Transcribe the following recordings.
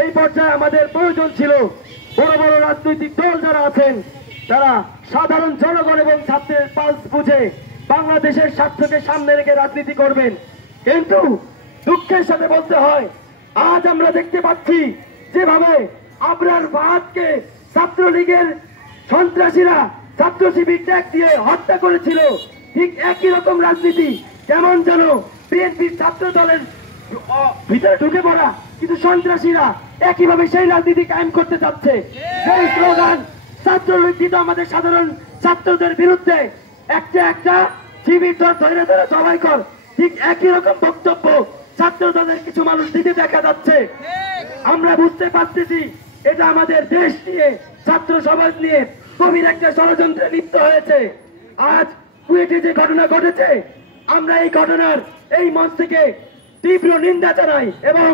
এই পর্যায়ে আমাদের প্রয়োজন ছিল বড় বড় রাজনৈতিক দল যারা আছেন তারা সাধারণ জনগণ এবং ছাত্রের পালস বুঝে বাংলাদেশের স্বার্থকে সামনে রেখে রাজনীতি করবেন। কিন্তু দুঃখের সাথে বলতে হয়, আজ আমরা দেখতে পাচ্ছি যেভাবে আবরার ফাহাদকে ছাত্রলীগের সন্ত্রাসীরা ছাত্র শিবির ট্যাগ দিয়ে হত্যা করেছিল, ঠিক একই রকম রাজনীতি কেমন যেন বিএনপির ছাত্র দলের ভিতরে ঢুকে পড়া কিন্তু সন্ত্রাসীরা একইভাবে সেই রাজনীতি কায়েম করতে চাচ্ছে। সেই স্লোগান ছাত্রলীগ দিত আমাদের সাধারণ ছাত্রদের বিরুদ্ধে, একটা শিবির ধর ধরে ধরে জবাই কর, ঠিক একই রকম বক্তব্য ছাত্র দলের কিছু মানুষ দিতে দেখা যাচ্ছে। আমরা বুঝতে পারতেছি এটা আমাদের দেশ নিয়ে, ছাত্র সমাজ নিয়ে গভীর একটা ষড়যন্ত্রে লিপ্ত হয়েছে। আজ কুয়েটে যে ঘটনা ঘটেছে, আমরা এই ঘটনার এই মঞ্চ থেকে তীব্র নিন্দা জানাই এবং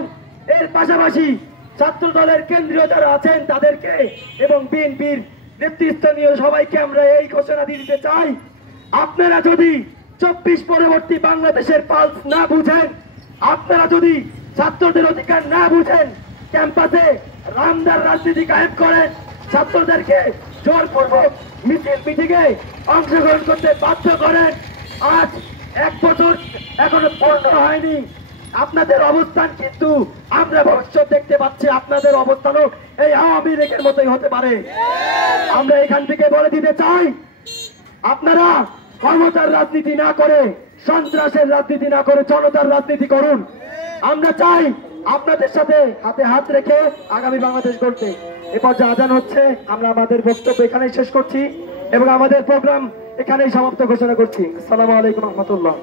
এর পাশাপাশি ছাত্র দলের কেন্দ্রীয় যারা আছেন তাদেরকে এবং বিএনপির নেতৃস্থানীয় সবাইকে আমরা এই ঘোষণা দিতে চাই, আপনারা যদি 24 পরবর্তী বাংলাদেশের পালস না বুঝেন, আপনারা যদি ছাত্রদের অধিকার না বুঝেন, ক্যাম্পাসে রামদার রাজনীতি কায়েম করেন, ছাত্রদেরকে জোরপূর্বক মিছিল মিটিংয়ে অংশগ্রহণ করতে বাধ্য করেন, আজ 1 বছর এখনো পূর্ণ হয়নি, আপনাদের অবস্থান কিন্তু আমরা ভবিষ্যৎ দেখতে পাচ্ছি আপনাদের অবস্থানও এই আওয়ামী লীগের মতোই হতে পারে। আমরা এখান থেকে বলে দিতে চাই, আপনারা ক্ষমতার রাজনীতি না করে, সন্ত্রাসের রাজনীতি না করে জনতার রাজনীতি করুন। আমরা চাই আপনাদের সাথে হাতে হাত রেখে আগামী বাংলাদেশ গড়তে। এ পর্যায়ে আজান হচ্ছে, আমরা আমাদের বক্তব্য এখানেই শেষ করছি এবং আমাদের প্রোগ্রাম এখানেই সমাপ্ত ঘোষণা করছি। আসসালামু আলাইকুম রহমতুল্লাহ।